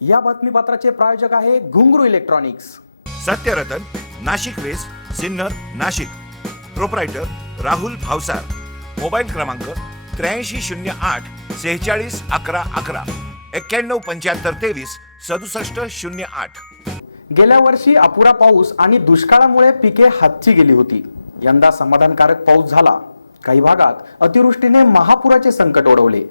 या बातमीपत्राचे प्रायोजक आहे Ghungroo electronics. Satyaratan Nashik west Sinnar Nashik. Proprietor Rahul Bhavsar. Mobile क्रमांक त्र्याऐंशी शून्य आठ सेहेचाळीस अकरा अकरा. एक्क्याण्णव पंच्याहत्तर तेवीस सदुसष्ट शून्य आठ. गेल्या वर्षी अपुरा पाऊस आणि दुष्काळामुळे पिके हातची गेली होती. यंदा समाधानकारक पाऊस झाला. काही भागात अतिवृष्टीने महापुराचे संकट ओढवले.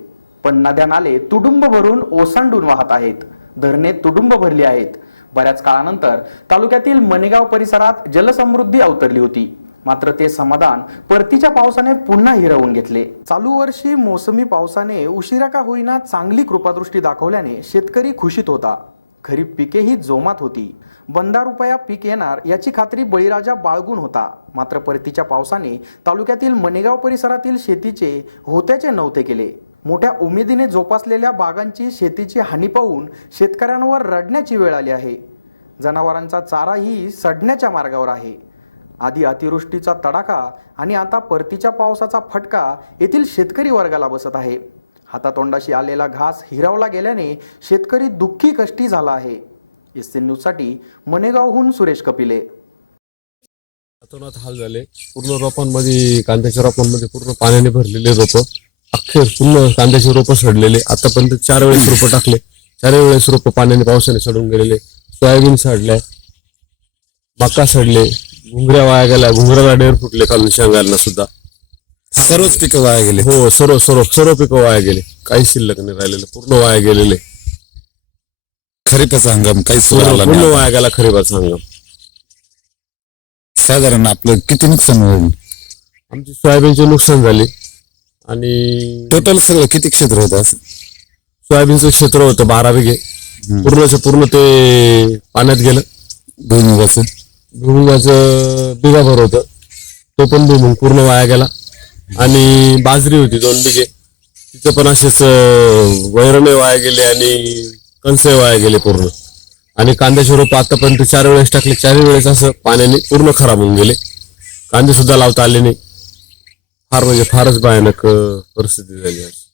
पण नद्या नाले तुडुंब भरून ओसंडून वाहत आहेत. धरणे तुडुंब भरली आहेत. बऱ्याच काळानंतर तालुक्यातील मनेगाव परिसरात जलसमृद्धी अवतरली होती. मात्र ते समाधान परतीच्या पावसाने पुन्हा हिरवून घेतले. चालू वर्षी मोसमी पावसाने उशिरा का होईना चांगली कृपादृष्टी दाखवल्याने शेतकरी खुशीत होता. खरीप पिकेही जोमात होती. बंदा रुपया पीक येणार याची खात्री बळीराजा बाळगून होता. मात्र परतीच्या पावसाने तालुक्यातील मनेगाव परिसरातील शेतीचे होत्याचे नव्हते केले. मोठ्या उमेदीने जोपासलेल्या बागांची शेतीची हानी पाहून शेतकऱ्यांवर रडण्याची वेळ आली आहे. जनावरांचा चाराही सडण्याच्या मार्गावर आहे. आधी अतिवृष्टीचा तडाखा आणि आता परतीच्या पावसाचा फटका येथील शेतकरी वर्गाला बसत आहे. हातातोंडाशी आलेला घास हिरावला गेल्याने शेतकरी दुःखी कष्टी झाला आहे. एस न्यूजसाठी मनेगावहून सुरेश कपिले. हाल झाले. पूर्ण रोपांमध्ये कांद्याच्या रोपांमध्ये पूर्ण पाण्याने भरलेले रोपं. अख्खे पूर्ण कांद्याचे रोप सडलेले. आतापर्यंत चार वेळेस रोप टाकले. चार वेळेस रोप पाण्याने पावसाने सडून गेलेले. सोयाबीन सडल्या मका सडले. घुंगऱ्या वाया गेल्या. घुंगराला डेर फुटले खालून शेंगायला सुद्धा. सर्वच पिकं वाया गेले हो सर्व सर्व सर्व पिकं वाया गेले. काही शिल्लक नाही राहिलेले. पूर्ण वाया गेलेले. खरीपाचा हंगाम काही पूर्ण वाया गेला खरीपाचा हंगाम. साधारण आपलं किती नुकसान होईल? आमची सोयाबीनचे नुकसान झाले. आणि टोटल सगळं किती क्षेत्र होतं असं सोयाबीनचं क्षेत्र होतं बारा बिघे पूर्णच्या पूर्ण ते पाण्यात गेलं. भुईमुगाचं. भुईमुगाचं बिघाभर होतं. तो पण भुईमुग पूर्ण वाया गेला. आणि बाजरी होती दोन बिघे. तिचं पण असेच वैरणे वाया गेले आणि कणसे वाया गेले पूर्ण. आणि कांद्याचे रोप आतापर्यंत चार वेळेस टाकले चारही वेळेस असं पाण्याने पूर्ण खराब होऊन गेले. कांदे सुद्धा लावता आले नाही. फार म्हणजे फारच भयानक परिस्थिती झाली आहे